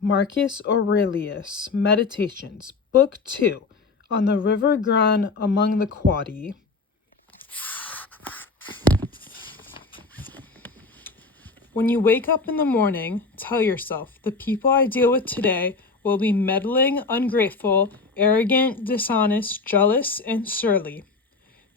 Marcus Aurelius, Meditations, Book 2, on the river Gran among the Quadi. When you wake up in the morning, tell yourself, the people I deal with today will be meddling, ungrateful, arrogant, dishonest, jealous, and surly.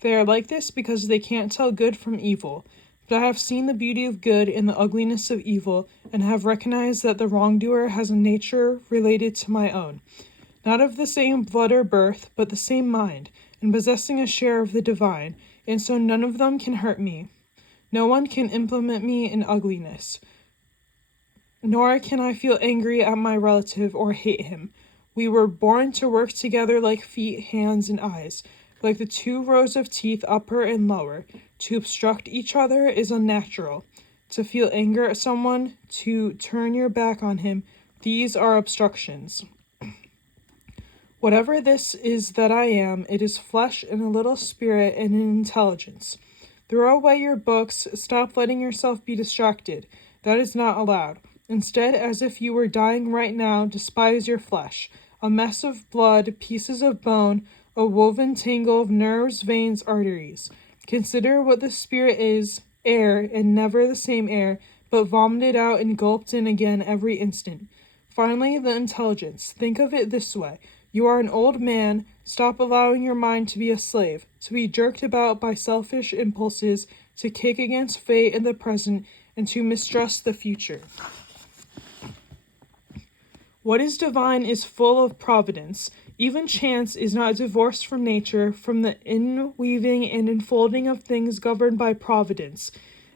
They are like this because they can't tell good from evil. But I have seen the beauty of good in the ugliness of evil, and have recognized that the wrongdoer has a nature related to my own, not of the same blood or birth, but the same mind, and possessing a share of the divine, and so none of them can hurt me. No one can implement me in ugliness, nor can I feel angry at my relative or hate him. We were born to work together like feet, hands, and eyes, like the two rows of teeth, upper and lower. To obstruct each other is unnatural. To feel anger at someone, to turn your back on him, these are obstructions. Whatever this is that I am, it is flesh and a little spirit and an intelligence. Throw away your books, stop letting yourself be distracted. That is not allowed. Instead, as if you were dying right now, despise your flesh. A mess of blood, pieces of bone, a woven tangle of nerves, veins, arteries. Consider what the spirit is, air, and never the same air, but vomited out and gulped in again every instant. Finally, the intelligence. Think of it this way. You are an old man. Stop allowing your mind to be a slave, to be jerked about by selfish impulses, to kick against fate in the present, and to mistrust the future. What is divine is full of providence. Even chance is not divorced from nature, from the inweaving and enfolding of things governed by providence.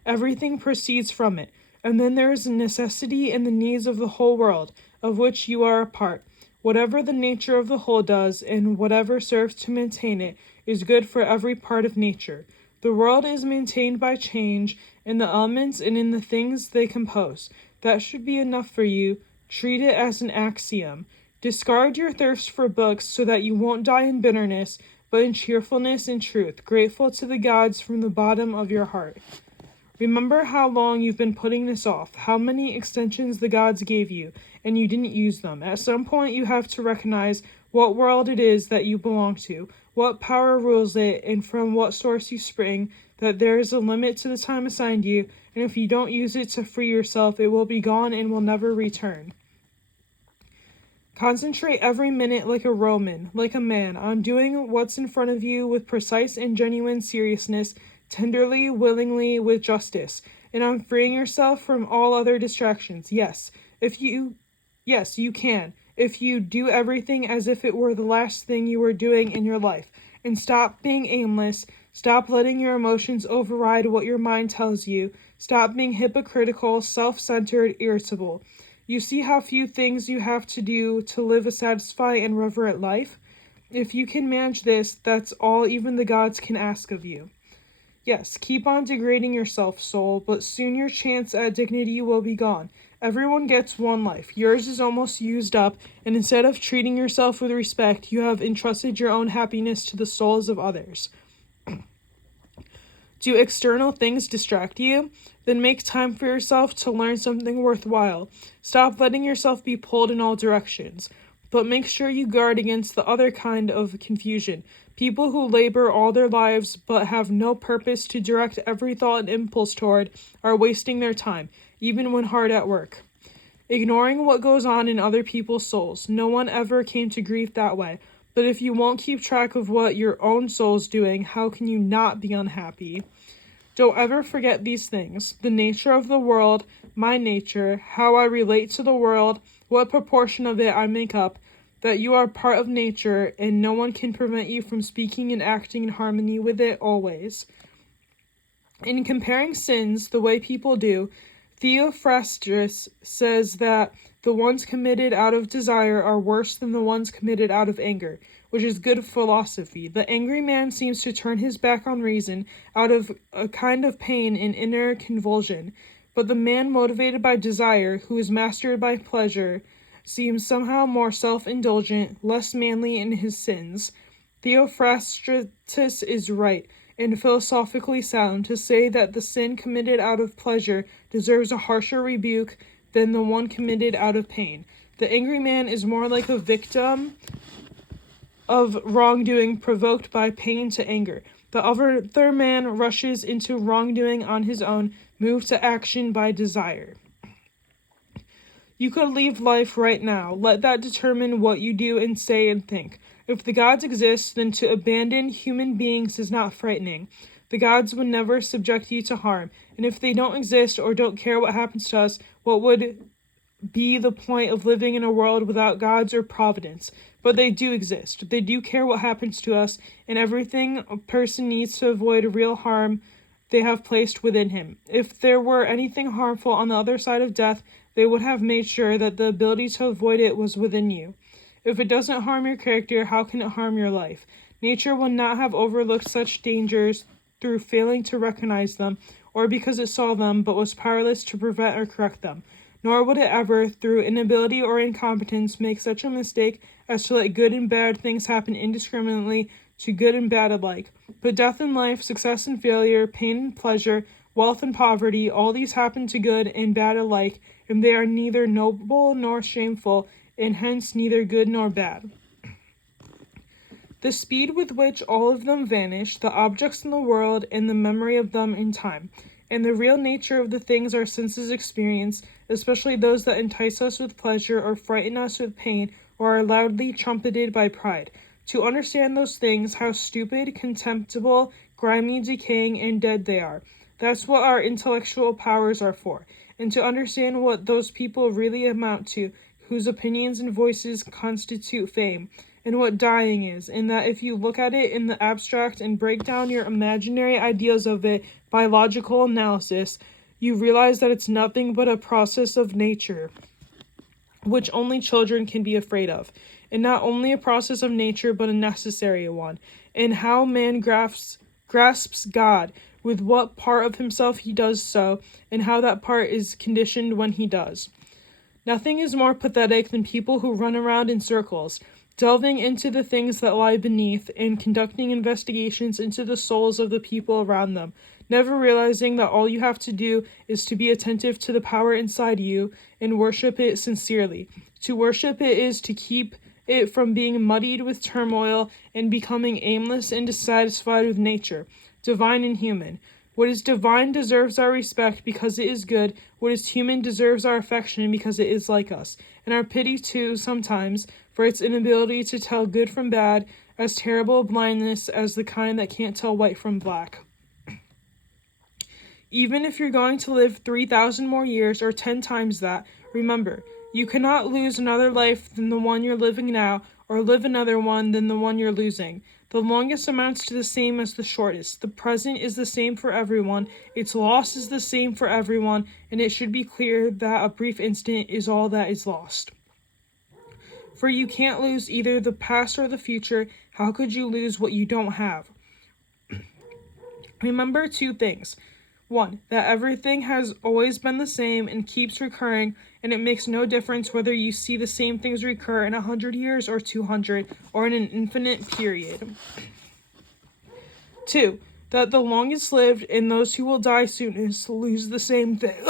Everything proceeds from it. And then there is a necessity in the needs of the whole world, of which you are a part. Whatever the nature of the whole does, and whatever serves to maintain it, is good for every part of nature. The world is maintained by change, in the elements and in the things they compose. That should be enough for you. Treat it as an axiom. Discard your thirst for books so that you won't die in bitterness, but in cheerfulness and truth, grateful to the gods from the bottom of your heart. Remember how long you've been putting this off, how many extensions the gods gave you, and you didn't use them. At some point you have to recognize what world it is that you belong to, what power rules it, and from what source you spring, that there is a limit to the time assigned you, and if you don't use it to free yourself, it will be gone and will never return. Concentrate every minute like a Roman, like a man, on doing what's in front of you with precise and genuine seriousness, tenderly, willingly, with justice, and on freeing yourself from all other distractions. Yes, you can. If you do everything as if it were the last thing you were doing in your life, and stop being aimless, stop letting your emotions override what your mind tells you, stop being hypocritical, self-centered, irritable. You see how few things you have to do to live a satisfying and reverent life? If you can manage this, that's all even the gods can ask of you. Yes, keep on degrading yourself, soul, but soon your chance at dignity will be gone. Everyone gets one life. Yours is almost used up, and instead of treating yourself with respect, you have entrusted your own happiness to the souls of others. Do external things distract you? Then make time for yourself to learn something worthwhile. Stop letting yourself be pulled in all directions. But make sure you guard against the other kind of confusion. People who labor all their lives but have no purpose to direct every thought and impulse toward are wasting their time, even when hard at work. Ignoring what goes on in other people's souls. No one ever came to grief that way. But if you won't keep track of what your own soul's doing, how can you not be unhappy? Don't ever forget these things. The nature of the world, my nature, how I relate to the world, what proportion of it I make up, that you are part of nature, and no one can prevent you from speaking and acting in harmony with it always. In comparing sins the way people do, Theophrastus says that the ones committed out of desire are worse than the ones committed out of anger, which is good philosophy. The angry man seems to turn his back on reason out of a kind of pain and inner convulsion, but the man motivated by desire, who is mastered by pleasure, seems somehow more self-indulgent, less manly in his sins. Theophrastus is right, and philosophically sound, to say that the sin committed out of pleasure deserves a harsher rebuke than the one committed out of pain. The angry man is more like a victim of wrongdoing provoked by pain to anger. The other man rushes into wrongdoing on his own, moved to action by desire. You could leave life right now. Let that determine what you do and say and think. If the gods exist, then to abandon human beings is not frightening. The gods would never subject you to harm. And if they don't exist or don't care what happens to us, what would be the point of living in a world without gods or providence? But they do exist. They do care what happens to us, and everything a person needs to avoid real harm they have placed within him. If there were anything harmful on the other side of death, they would have made sure that the ability to avoid it was within you. If it doesn't harm your character, how can it harm your life? Nature would not have overlooked such dangers through failing to recognize them, or because it saw them but was powerless to prevent or correct them. Nor would it ever, through inability or incompetence, make such a mistake as to let good and bad things happen indiscriminately to good and bad alike. But death and life, success and failure, pain and pleasure, wealth and poverty, all these happen to good and bad alike, and they are neither noble nor shameful, and hence neither good nor bad. The speed with which all of them vanish, the objects in the world, and the memory of them in time, and the real nature of the things our senses experience, especially those that entice us with pleasure or frighten us with pain or are loudly trumpeted by pride. To understand those things, how stupid, contemptible, grimy, decaying, and dead they are. That's what our intellectual powers are for. And to understand what those people really amount to, whose opinions and voices constitute fame, and what dying is, and that if you look at it in the abstract and break down your imaginary ideas of it by logical analysis, you realize that it's nothing but a process of nature, which only children can be afraid of. And not only a process of nature, but a necessary one. And how man grasps God, with what part of himself he does so, and how that part is conditioned when he does. Nothing is more pathetic than people who run around in circles, delving into the things that lie beneath, and conducting investigations into the souls of the people around them, never realizing that all you have to do is to be attentive to the power inside you and worship it sincerely. To worship it is to keep it from being muddied with turmoil and becoming aimless and dissatisfied with nature, divine and human. What is divine deserves our respect because it is good. What is human deserves our affection because it is like us, and our pity too sometimes for its inability to tell good from bad, as terrible blindness as the kind that can't tell white from black. Even if you're going to live 3,000 more years or 10 times that, remember, you cannot lose another life than the one you're living now, or live another one than the one you're losing. The longest amounts to the same as the shortest. The present is the same for everyone. Its loss is the same for everyone, and it should be clear that a brief instant is all that is lost. For you can't lose either the past or the future. How could you lose what you don't have? Remember two things. 1. That everything has always been the same and keeps recurring, and it makes no difference whether you see the same things recur in 100 years or 200, or in an infinite period. 2. That the longest lived and those who will die soonest lose the same thing.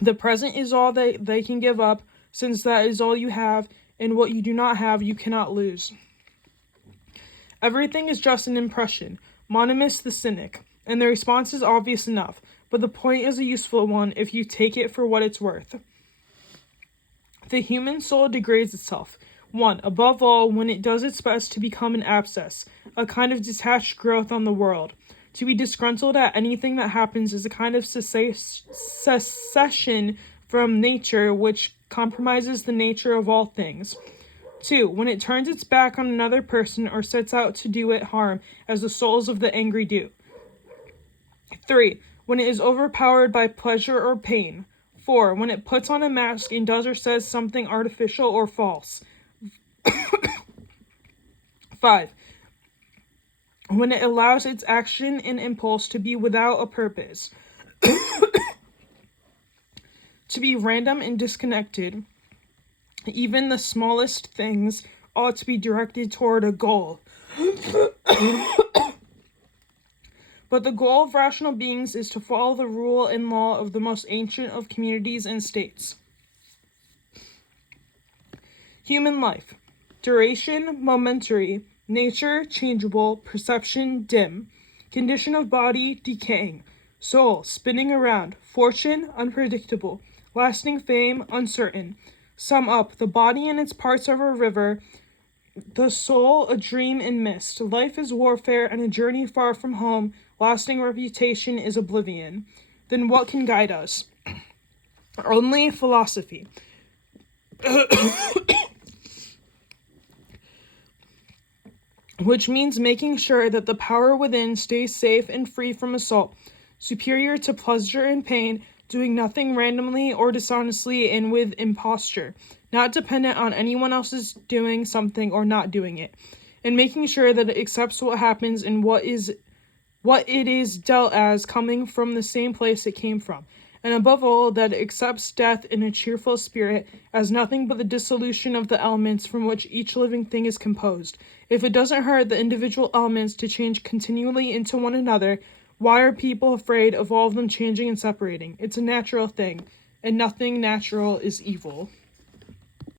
The present is all they can give up, since that is all you have, and what you do not have you cannot lose. Everything is just an impression, Monimus the cynic, and the response is obvious enough, but the point is a useful one if you take it for what it's worth. The human soul degrades itself. 1. Above all, when it does its best to become an abscess, a kind of detached growth on the world. To be disgruntled at anything that happens is a kind of secession from nature which compromises the nature of all things. 2. When it turns its back on another person or sets out to do it harm, as the souls of the angry do. 3. When it is overpowered by pleasure or pain. 4. When it puts on a mask and does or says something artificial or false. 5. When it allows its action and impulse to be without a purpose, to be random and disconnected. Even the smallest things ought to be directed toward a goal. But the goal of rational beings is to follow the rule and law of the most ancient of communities and states. Human life. Duration, momentary. Nature, changeable. Perception, dim. Condition of body, decaying. Soul, spinning around. Fortune, unpredictable. Lasting fame, uncertain. Sum up, the body and its parts are a river, the soul a dream and mist. Life is warfare and a journey far from home. Lasting reputation is oblivion. Then what can guide us? Only philosophy. Which means making sure that the power within stays safe and free from assault, superior to pleasure and pain, doing nothing randomly or dishonestly and with imposture, not dependent on anyone else's doing something or not doing it, and making sure that it accepts what happens and what it is dealt as coming from the same place it came from, and above all, that it accepts death in a cheerful spirit as nothing but the dissolution of the elements from which each living thing is composed. If it doesn't hurt the individual elements to change continually into one another, why are people afraid of all of them changing and separating? It's a natural thing, and nothing natural is evil.